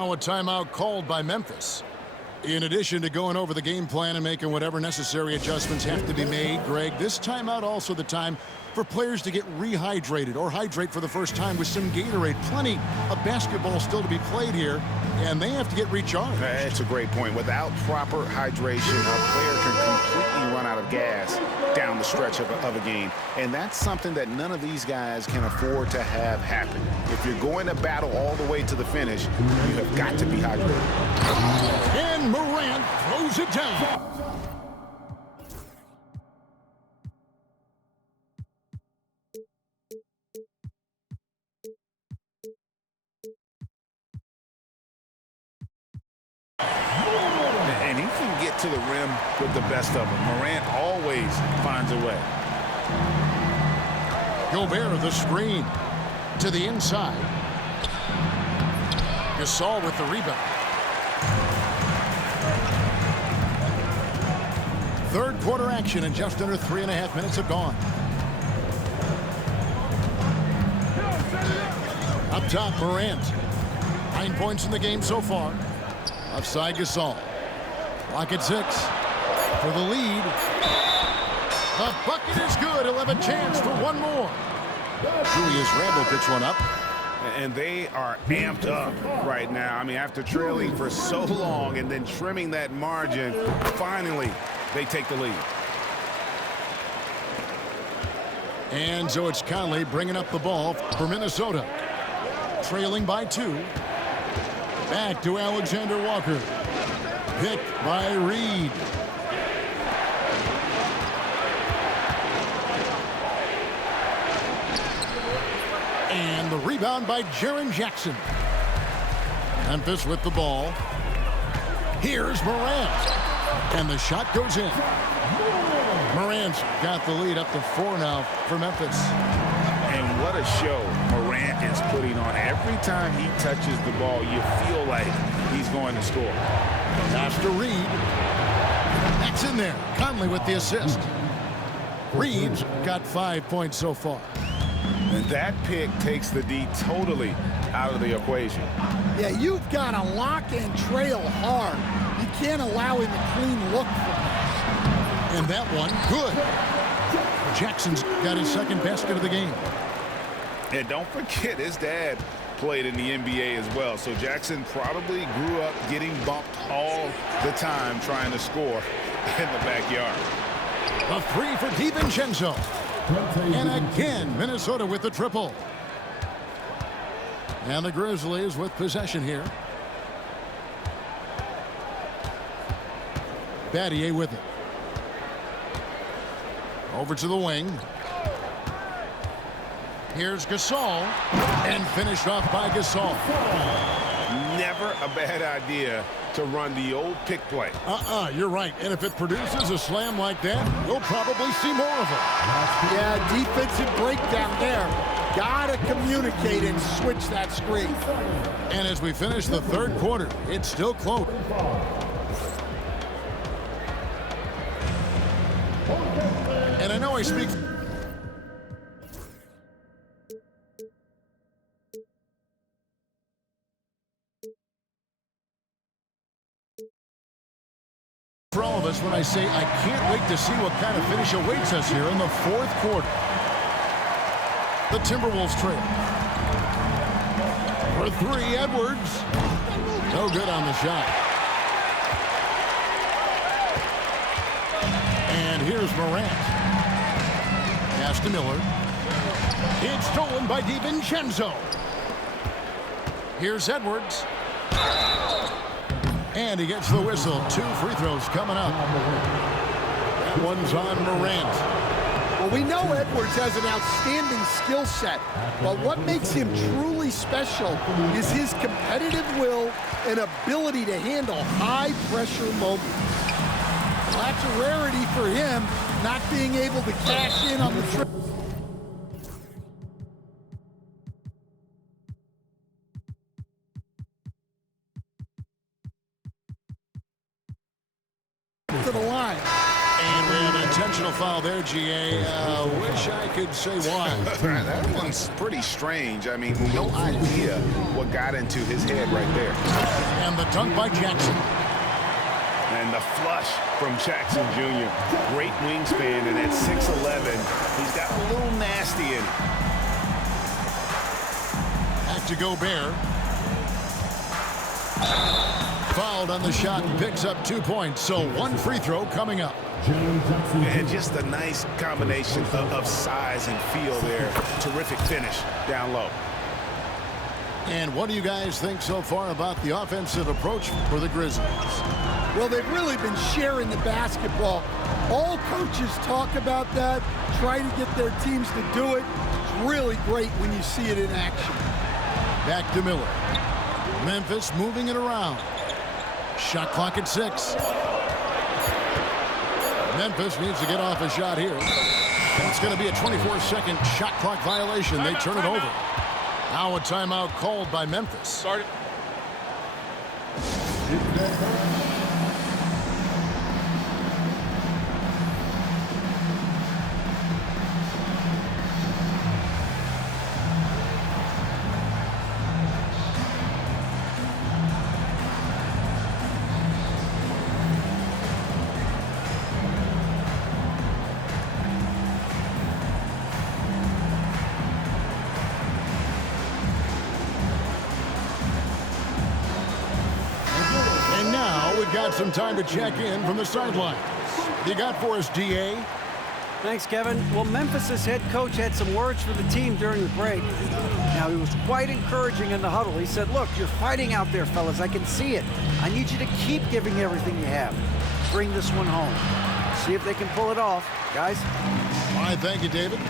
Now a timeout called by Memphis. In addition to going over the game plan and making whatever necessary adjustments have to be made, Greg, this timeout also the time for players to get rehydrated or hydrate for the first time with some Gatorade. Plenty of basketball still to be played here, and they have to get recharged. That's a great point. Without proper hydration, a player can completely run out of gas down the stretch of a game. And that's something that none of these guys can afford to have happen. If you're going to battle all the way to the finish, you have got to be hydrated. And Morant throws it down. And he can get to the rim with the best of them. Morant always finds a way. Gobert the screen to the inside. Gasol with the rebound. Third quarter action and just under 3.5 minutes have gone. Up top, Morant. 9 points in the game so far. Offside Gasol. Clock at 6 for the lead. The bucket is good. He'll have a chance for one more. Julius Randle picks one up. And they are amped up right now. I mean, after trailing for so long and then trimming that margin, finally they take the lead. And so it's Conley bringing up the ball for Minnesota. Trailing by 2. Back to Alexander Walker. Picked by Reed. And the rebound by Jaren Jackson. Memphis with the ball. Here's Morant. And the shot goes in. Morant's got the lead up to 4 now for Memphis. And what a show Morant is putting on. Every time he touches the ball, you feel like he's going to score. Pass to Reed. That's in there. Conley with the assist. Reed's got 5 points so far. And that pick takes the D totally out of the equation. Yeah, you've got to lock and trail hard. You can't allow him a clean look from that. And that one, good. Jackson's got his second basket of the game. And don't forget, his dad played in the NBA as well. So Jackson probably grew up getting bumped all the time trying to score in the backyard. A 3 for DiVincenzo. And again, Minnesota with the triple. And the Grizzlies with possession here. Battier with it. Over to the wing. Here's Gasol. And finished off by Gasol. Never a bad idea to run the old pick play. You're right. And if it produces a slam like that, you'll probably see more of it. Yeah, defensive breakdown there. Gotta communicate and switch that screen. And as we finish the third quarter, it's still close. And I know I speak for all of us when I say I can't wait to see what kind of finish awaits us here in the fourth quarter. The Timberwolves trail. For 3, Edwards. No good on the shot. And here's Morant. Pass to Miller. It's stolen by DiVincenzo. Here's Edwards. And he gets the whistle. 2 free throws coming up. That one's on Morant. Well, we know Edwards has an outstanding skill set, but what makes him truly special is his competitive will and ability to handle high-pressure moments. That's a rarity for him, not being able to cash in on the trip. To the line. And we have an intentional Personal foul there, GA. Wish I could say why. That one's pretty strange. I mean, no idea what got into his head right there. And the dunk by Jackson. And the flush from Jackson Jr. Great wingspan, and at 6'11", he's got a little nasty in it. Back to Gobert. Fouled on the shot and picks up 2 points. So 1 free throw coming up. And just a nice combination of size and feel there. Terrific finish down low. And what do you guys think so far about the offensive approach for the Grizzlies? Well, they've really been sharing the basketball. All coaches talk about that, try to get their teams to do it. It's really great when you see it in action. Back to Miller. Memphis moving it around. Shot clock at 6. Memphis needs to get off a shot here. It's going to be a 24-second shot clock violation. They turn it over. Now a timeout called by Memphis. Start it. Got some time to check in from the sidelines. You got for us, DA? Thanks, Kevin. Well, Memphis's head coach had some words for the team during the break. Now, he was quite encouraging in the huddle. He said, look, you're fighting out there, fellas. I can see it. I need you to keep giving everything you have. Bring this one home. See if they can pull it off. Guys? All right, thank you, David.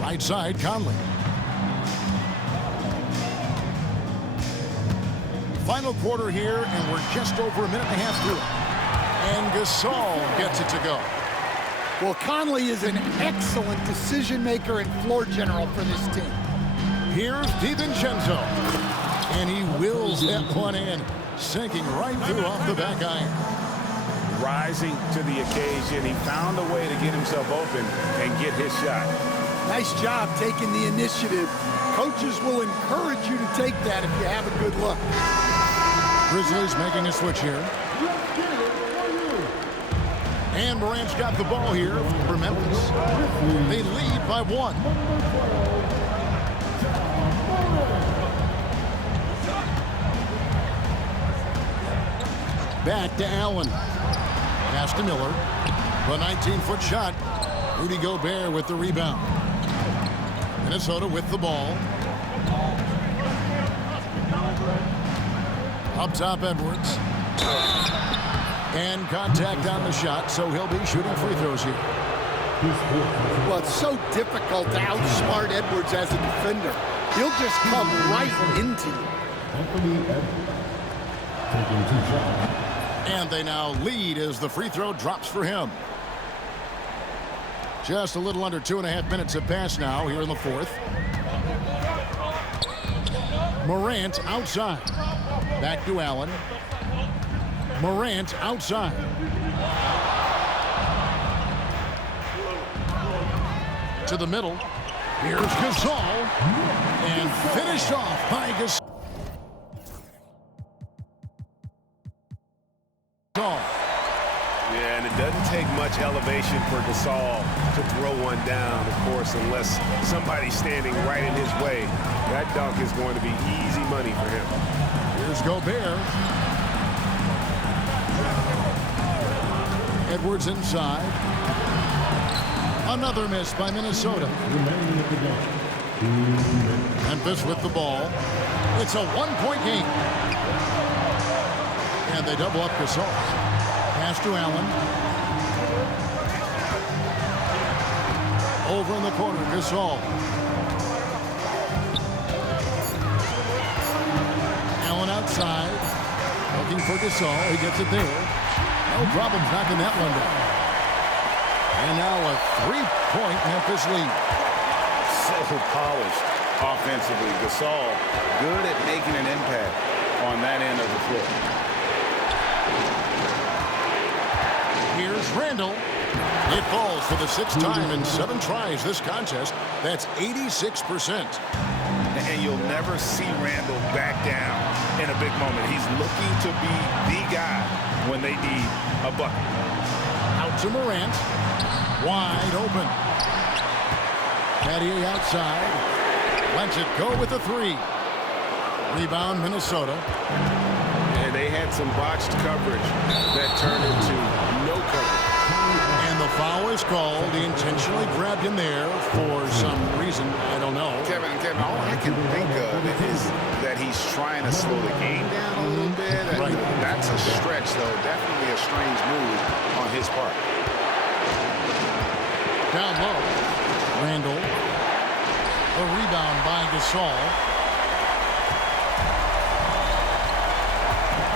Right side, Conley. Final quarter here, and we're just over a minute and a half through it. And Gasol gets it to go. Well, Conley is an excellent decision maker and floor general for this team. Here's DiVincenzo. And he wills that one in, sinking right through off the back iron. Rising to the occasion, he found a way to get himself open and get his shot. Nice job taking the initiative. Coaches will encourage you to take that if you have a good look. Grizzlies making a switch here. And Morant's got the ball here for Memphis. They lead by 1. Back to Allen. Pass to Miller. The 19-foot shot. Rudy Gobert with the rebound. Minnesota with the ball. Up top, Edwards. And contact on the shot, so he'll be shooting free throws here. Well, it's so difficult to outsmart Edwards as a defender. He'll just come right into you. And they now lead as the free throw drops for him. Just a little under 2.5 minutes have passed now here in the fourth. Morant outside. Back to Allen. Morant outside. To the middle. Here's Gasol. And finished off by Gasol. Yeah, and it doesn't take much elevation for Gasol to throw one down, of course, unless somebody's standing right in his way. That dunk is going to be easy money for him. Here's Gobert. Edwards inside. Another miss by Minnesota. Memphis with the ball. It's a one-point game. And they double up Gasol. Pass to Allen. Over in the corner, Gasol. Allen outside. Looking for Gasol. He gets it there. No problem knocking that one down. And now a three-point Memphis lead. So polished offensively. Gasol good at making an impact on that end of the floor. Here's Randall. for the 6th time in 7 tries this contest. That's 86%. And you'll never see Randle back down in a big moment. He's looking to be the guy when they need a bucket. Out to Morant. Wide open. Cartier outside. Lets it go with the 3. Rebound, Minnesota. And they had some botched coverage that turned into no coverage. And the foul is called. He intentionally grabbed him there for some reason. I don't know. Kevin, all I can think of is that he's trying to slow the game down a little bit. Right. That's a stretch, though. Definitely a strange move on his part. Down low. Randall. A rebound by Gasol.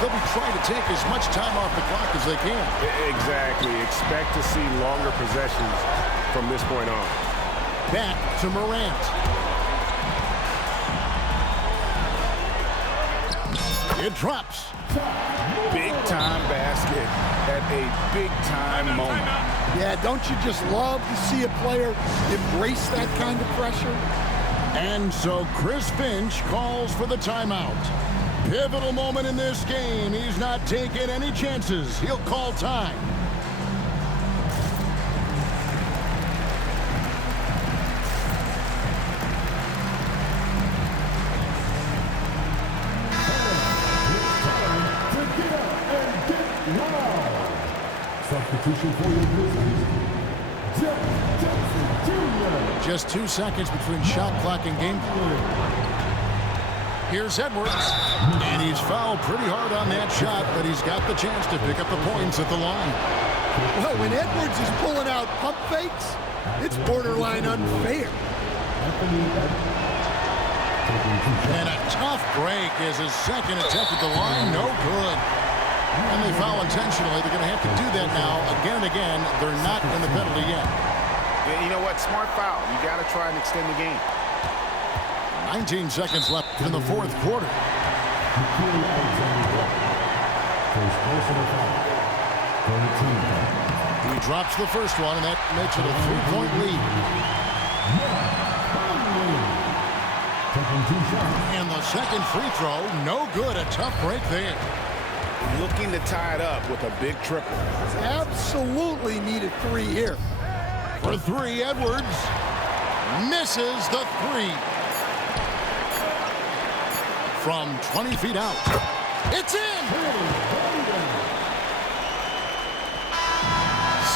They'll be trying to take as much time off the clock as they can. Exactly. Expect to see longer possessions from this point on. Back to Morant. It drops. Big-time basket at a big-time moment. Yeah, don't you just love to see a player embrace that kind of pressure? And so Chris Finch calls for the timeout. Pivotal moment in this game. He's not taking any chances. He'll call time. Substitution for your Grizzlies, Jeff Jackson Jr. Just 2 seconds between shot clock and game clock. Here's Edwards. And he's fouled pretty hard on that shot, but he's got the chance to pick up the points at the line. Well, when Edwards is pulling out pump fakes, it's borderline unfair. And a tough break is his second attempt at the line. No good. And they foul intentionally. They're going to have to do that now again and again. They're not in the penalty yet. Yeah, you know what? Smart foul. You got to try and extend the game. 19 seconds left in the 4th quarter. He drops the first one, and that makes it a 3-point lead. And the second free throw, no good. A tough break there. Looking to tie it up with a big triple. Absolutely needed 3 here. For 3, Edwards misses the 3. From 20 feet out. It's in!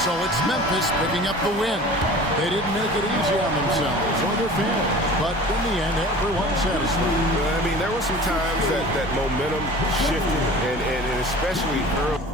So it's Memphis picking up the win. They didn't make it easy on themselves or their fans, but in the end, everyone's satisfied. I mean, there were some times that momentum shifted, and especially early.